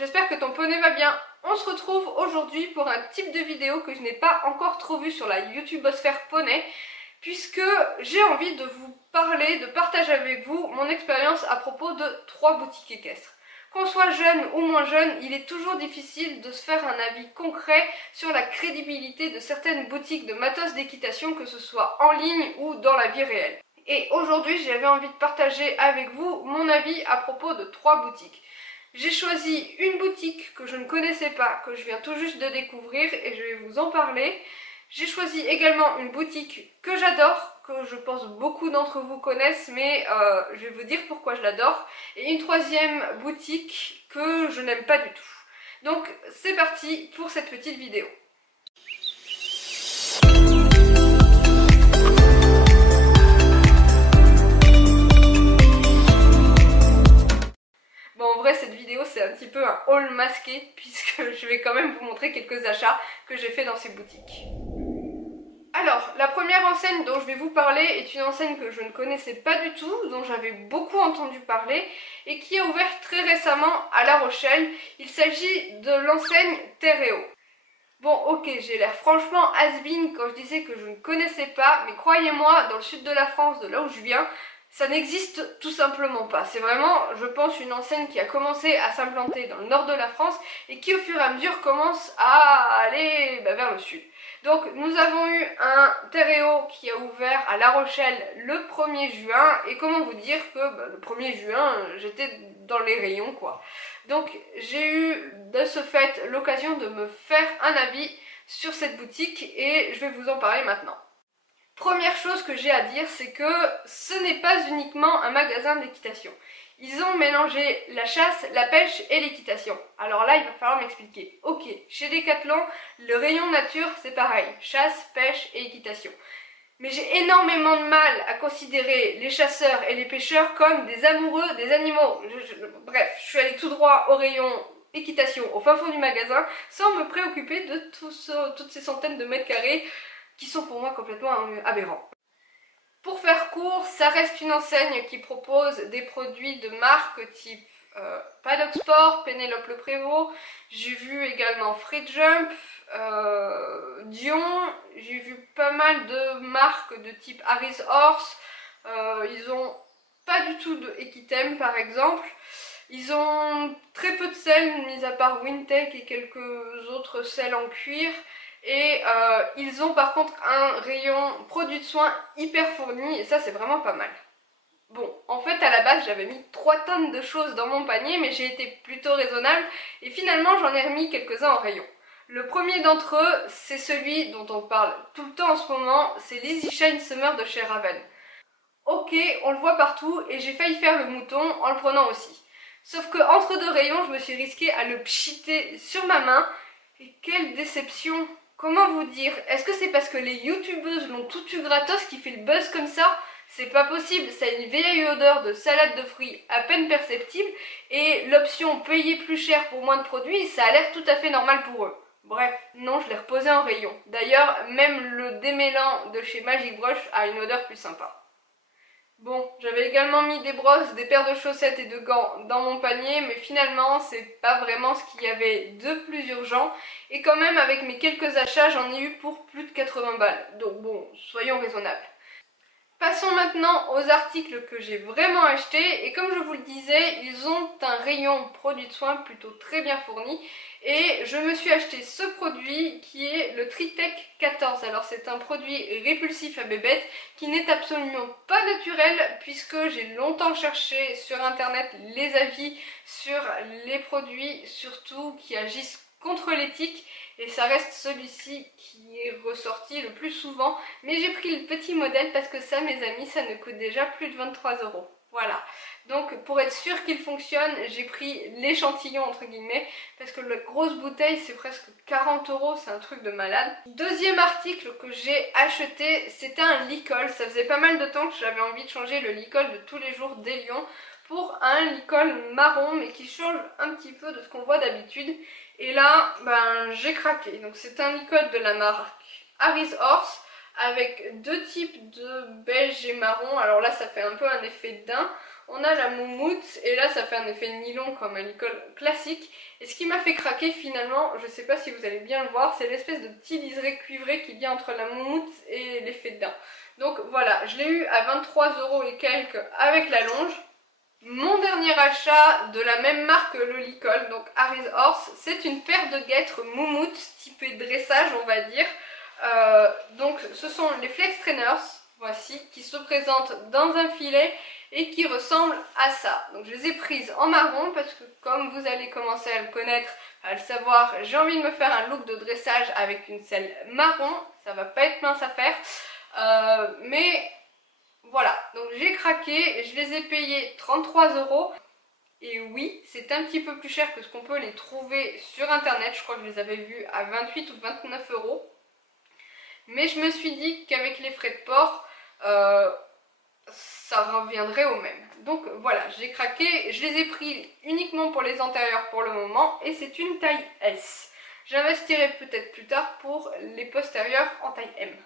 j'espère que ton poney va bien. On se retrouve aujourd'hui pour un type de vidéo que je n'ai pas encore trop vu sur la YouTubosphère poney, puisque j'ai envie de vous parler, de partager avec vous mon expérience à propos de 3 boutiques équestres. Qu'on soit jeune ou moins jeune, il est toujours difficile de se faire un avis concret sur la crédibilité de certaines boutiques de matos d'équitation, que ce soit en ligne ou dans la vie réelle. Et aujourd'hui, j'avais envie de partager avec vous mon avis à propos de 3 boutiques. J'ai choisi une boutique que je ne connaissais pas, que je viens tout juste de découvrir et je vais vous en parler. J'ai choisi également une boutique que j'adore, que je pense beaucoup d'entre vous connaissent, mais je vais vous dire pourquoi je l'adore. Et une troisième boutique que je n'aime pas du tout. Donc c'est parti pour cette petite vidéo. Bon, en vrai, cette vidéo, c'est un petit peu un haul masqué, puisque je vais quand même vous montrer quelques achats que j'ai fait dans ces boutiques. Alors, la première enseigne dont je vais vous parler est une enseigne que je ne connaissais pas du tout, dont j'avais beaucoup entendu parler, et qui a ouvert très récemment à La Rochelle. Il s'agit de l'enseigne Terreo. Bon, ok, j'ai l'air franchement has-been quand je disais que je ne connaissais pas, mais croyez-moi, dans le sud de la France, de là où je viens, ça n'existe tout simplement pas. C'est vraiment, je pense, une enseigne qui a commencé à s'implanter dans le nord de la France et qui au fur et à mesure commence à aller vers le sud. Donc nous avons eu un Terreo qui a ouvert à La Rochelle le 1er juin, et comment vous dire que le 1er juin j'étais dans les rayons quoi. Donc j'ai eu de ce fait l'occasion de me faire un avis sur cette boutique et je vais vous en parler maintenant. Première chose que j'ai à dire, c'est que ce n'est pas uniquement un magasin d'équitation. Ils ont mélangé la chasse, la pêche et l'équitation. Alors là, il va falloir m'expliquer. Ok, chez Decathlon, le rayon nature, c'est pareil. Chasse, pêche et équitation. Mais j'ai énormément de mal à considérer les chasseurs et les pêcheurs comme des amoureux des animaux. Bref, je suis allée tout droit au rayon équitation, au fin fond du magasin, sans me préoccuper de toutes ces centaines de mètres carrés qui sont pour moi complètement aberrants. Pour faire court, ça reste une enseigne qui propose des produits de marque type Paddock Sport, Pénélope Le Prévost. J'ai vu également Free Jump, Dion. J'ai vu pas mal de marques de type Harris Horse. Ils ont pas du tout de Equitem par exemple. Ils ont très peu de selles, mis à part Wintech et quelques autres selles en cuir. Et ils ont par contre un rayon produits de soins hyper fourni, et ça c'est vraiment pas mal. Bon, en fait à la base j'avais mis 3 tonnes de choses dans mon panier, mais j'ai été plutôt raisonnable et finalement j'en ai remis quelques-uns en rayon. Le premier d'entre eux, c'est celui dont on parle tout le temps en ce moment, c'est l'Easy Shine Summer de chez Raven. Ok, on le voit partout et j'ai failli faire le mouton en le prenant aussi. Sauf que entre deux rayons, je me suis risquée à le pchiter sur ma main, et quelle déception! Comment vous dire? Est-ce que c'est parce que les youtubeuses l'ont tout eu gratos qui fait le buzz comme ça? C'est pas possible, ça a une vieille odeur de salade de fruits à peine perceptible, et l'option payer plus cher pour moins de produits, ça a l'air tout à fait normal pour eux. Bref, non, je l'ai reposé en rayon. D'ailleurs, même le démêlant de chez Magic Brush a une odeur plus sympa. Bon, j'avais également mis des brosses, des paires de chaussettes et de gants dans mon panier, mais finalement c'est pas vraiment ce qu'il y avait de plus urgent, et quand même avec mes quelques achats j'en ai eu pour plus de 80 balles, donc bon, soyons raisonnables. Passons maintenant aux articles que j'ai vraiment achetés, et comme je vous le disais, ils ont un rayon produits de soins plutôt très bien fourni, et je me suis acheté ce produit qui est le Tritech 14. Alors c'est un produit répulsif à bébête qui n'est absolument pas naturel, puisque j'ai longtemps cherché sur internet les avis sur les produits, surtout qui agissent contre les tiques, et ça reste celui-ci qui est ressorti le plus souvent, mais j'ai pris le petit modèle parce que ça, mes amis, ça ne coûte déjà plus de 23 €. Voilà, donc pour être sûr qu'il fonctionne, j'ai pris l'échantillon entre guillemets, parce que la grosse bouteille c'est presque 40 €, c'est un truc de malade. Deuxième article que j'ai acheté, c'était un licol. Ça faisait pas mal de temps que j'avais envie de changer le licol de tous les jours d'Elion pour un licol marron, mais qui change un petit peu de ce qu'on voit d'habitude. Et là, j'ai craqué. Donc c'est un licol de la marque Harris Horse, avec deux types de beige et marron. Alors là ça fait un peu un effet daim. on a la moumoute et là ça fait un effet nylon comme un licol classique. Et ce qui m'a fait craquer finalement, je sais pas si vous allez bien le voir, c'est l'espèce de petit liseré cuivré qui vient entre la moumoute et l'effet dedans. Donc voilà, je l'ai eu à 23 € et quelques avec la longe. Mon dernier achat de la même marque que le licol, donc Harry's Horse, c'est une paire de guêtres moumoute typée dressage on va dire. Donc ce sont les Flex Trainers, voici, qui se présentent dans un filet et qui ressemblent à ça. Donc je les ai prises en marron parce que comme vous allez commencer à le connaître, à le savoir, j'ai envie de me faire un look de dressage avec une selle marron. Ça va pas être mince à faire, mais voilà. Donc j'ai craqué, je les ai payés 33 €. Et oui, c'est un petit peu plus cher que ce qu'on peut les trouver sur internet. Je crois que je les avais vus à 28 ou 29 €. Mais je me suis dit qu'avec les frais de port, ça reviendrait au même. Donc voilà, j'ai craqué, je les ai pris uniquement pour les antérieurs pour le moment et c'est une taille S. J'investirai peut-être plus tard pour les postérieurs en taille M.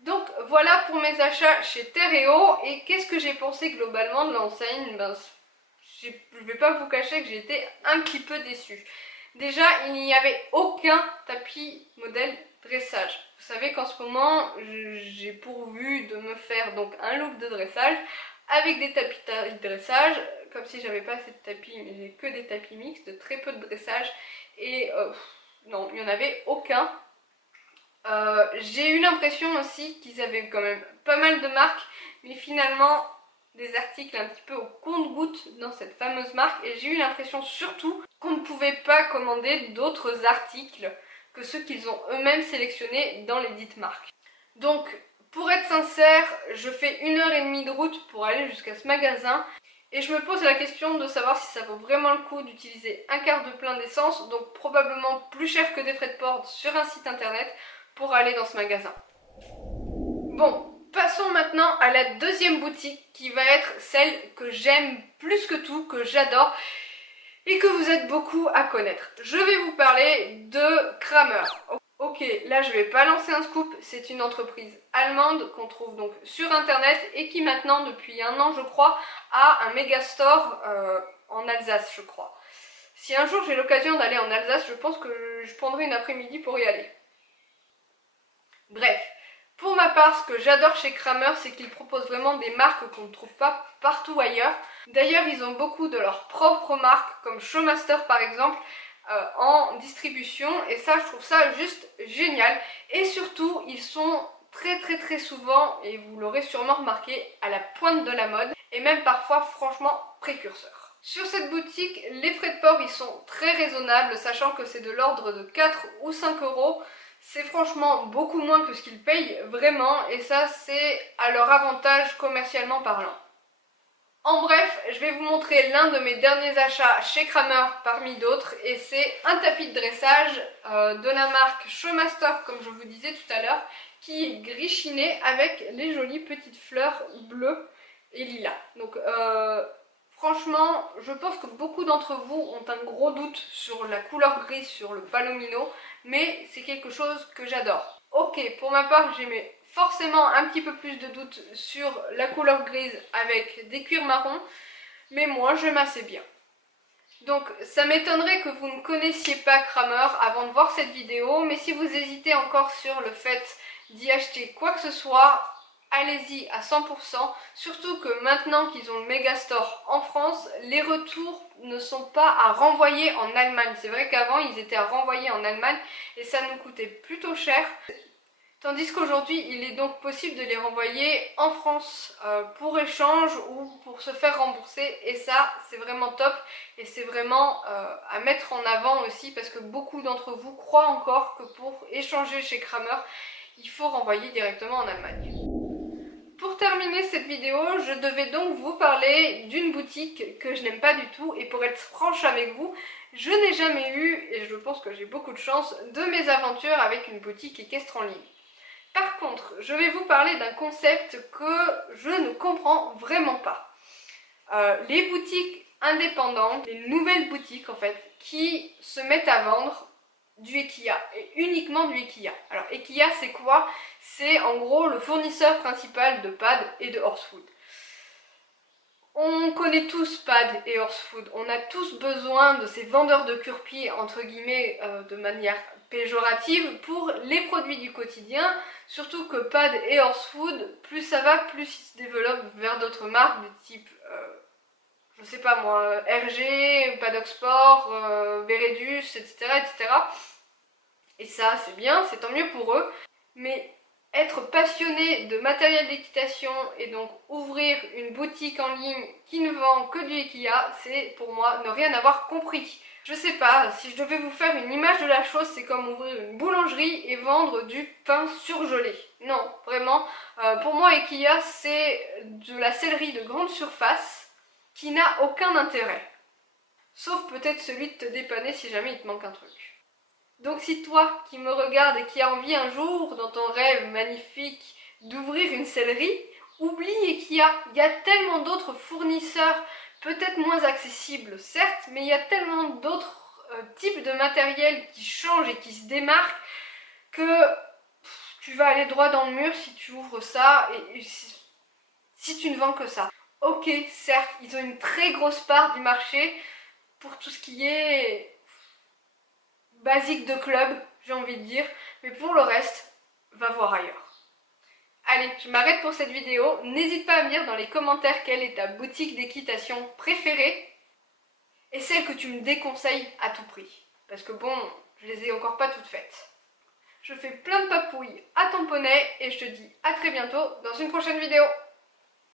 Donc voilà pour mes achats chez Terreo. Et qu'est-ce que j'ai pensé globalement de l'enseigne? Je ne vais pas vous cacher que j'ai été un petit peu déçue. Déjà, il n'y avait aucun tapis modèle dressage. Vous savez qu'en ce moment, j'ai pourvu de me faire donc un look de dressage avec des tapis de dressage, comme si j'avais pas assez de tapis, mais j'ai que des tapis mixtes, très peu de dressage, et non, il n'y en avait aucun. J'ai eu l'impression aussi qu'ils avaient quand même pas mal de marques, mais finalement des articles un petit peu au compte-gouttes dans cette fameuse marque, et j'ai eu l'impression surtout qu'on ne pouvait pas commander d'autres articles que ceux qu'ils ont eux-mêmes sélectionnés dans les dites marques. Donc pour être sincère, je fais 1h30 de route pour aller jusqu'à ce magasin et je me pose la question de savoir si ça vaut vraiment le coup d'utiliser un quart de plein d'essence, donc probablement plus cher que des frais de port sur un site internet pour aller dans ce magasin. Bon, passons maintenant à la deuxième boutique qui va être celle que j'aime plus que tout, que j'adore et que vous êtes beaucoup à connaître. Je vais vous parler de Kramer. Ok, là je vais pas lancer un scoop, c'est une entreprise allemande qu'on trouve donc sur internet et qui maintenant depuis 1 an je crois a un méga store en Alsace je crois. Si un jour j'ai l'occasion d'aller en Alsace, je pense que je prendrai une après-midi pour y aller. Bref, pour ma part, ce que j'adore chez Kramer, c'est qu'ils proposent vraiment des marques qu'on ne trouve pas partout ailleurs. D'ailleurs, ils ont beaucoup de leurs propres marques, comme Showmaster par exemple, en distribution. Et ça, je trouve ça juste génial. Et surtout, ils sont très souvent, et vous l'aurez sûrement remarqué, à la pointe de la mode. Et même parfois, franchement, précurseurs. Sur cette boutique, les frais de port, ils sont très raisonnables, sachant que c'est de l'ordre de 4 ou 5 €. C'est franchement beaucoup moins que ce qu'ils payent vraiment et ça c'est à leur avantage commercialement parlant. En bref, je vais vous montrer l'un de mes derniers achats chez Kramer parmi d'autres et c'est un tapis de dressage de la marque Showmaster comme je vous disais tout à l'heure qui est gris chiné avec les jolies petites fleurs bleues et lilas. Donc franchement, je pense que beaucoup d'entre vous ont un gros doute sur la couleur grise sur le palomino, mais c'est quelque chose que j'adore. Ok, pour ma part, j'ai forcément un petit peu plus de doute sur la couleur grise avec des cuirs marrons, mais moi, j'aime assez bien. Donc, ça m'étonnerait que vous ne connaissiez pas Kramer avant de voir cette vidéo, mais si vous hésitez encore sur le fait d'y acheter quoi que ce soit, allez-y à 100%, surtout que maintenant qu'ils ont le Megastore en France, les retours ne sont pas à renvoyer en Allemagne. C'est vrai qu'avant ils étaient à renvoyer en Allemagne et ça nous coûtait plutôt cher. Tandis qu'aujourd'hui il est donc possible de les renvoyer en France pour échange ou pour se faire rembourser et ça c'est vraiment top et c'est vraiment à mettre en avant aussi parce que beaucoup d'entre vous croient encore que pour échanger chez Kramer il faut renvoyer directement en Allemagne. Pour terminer cette vidéo, je devais donc vous parler d'une boutique que je n'aime pas du tout et pour être franche avec vous, je n'ai jamais eu, et je pense que j'ai beaucoup de chance, de mésaventures avec une boutique équestre en ligne. Par contre, je vais vous parler d'un concept que je ne comprends vraiment pas. Les boutiques indépendantes, les nouvelles boutiques en fait, qui se mettent à vendre du Equia et uniquement du Equia. Alors Equia c'est quoi? C'est en gros le fournisseur principal de pads et de horsefood. On connaît tous Pad et Horsefood, on a tous besoin de ces vendeurs de curpis, entre guillemets, de manière péjorative, pour les produits du quotidien, surtout que Pad et Horsefood, plus ça va, plus ils se développent vers d'autres marques, de type, je sais pas moi, RG, Paddock Sport, Veredus, etc., etc. Et ça, c'est bien, c'est tant mieux pour eux, mais être passionné de matériel d'équitation et donc ouvrir une boutique en ligne qui ne vend que du Equia, c'est pour moi ne rien avoir compris. Je sais pas, si je devais vous faire une image de la chose, c'est comme ouvrir une boulangerie et vendre du pain surgelé. Non, vraiment, pour moi Equia c'est de la céleri de grande surface qui n'a aucun intérêt. Sauf peut-être celui de te dépanner si jamais il te manque un truc. Donc si toi qui me regardes et qui as envie un jour, dans ton rêve magnifique, d'ouvrir une sellerie, oublie qu'il y a tellement d'autres fournisseurs, peut-être moins accessibles certes, mais il y a tellement d'autres types de matériel qui changent et qui se démarquent que tu vas aller droit dans le mur si tu ouvres ça et si tu ne vends que ça. Ok, certes, ils ont une très grosse part du marché pour tout ce qui est basique de club, j'ai envie de dire, mais pour le reste, va voir ailleurs. Allez, je m'arrête pour cette vidéo. N'hésite pas à me dire dans les commentaires quelle est ta boutique d'équitation préférée et celle que tu me déconseilles à tout prix. Parce que bon, je les ai encore pas toutes faites. Je fais plein de papouilles à ton poney et je te dis à très bientôt dans une prochaine vidéo.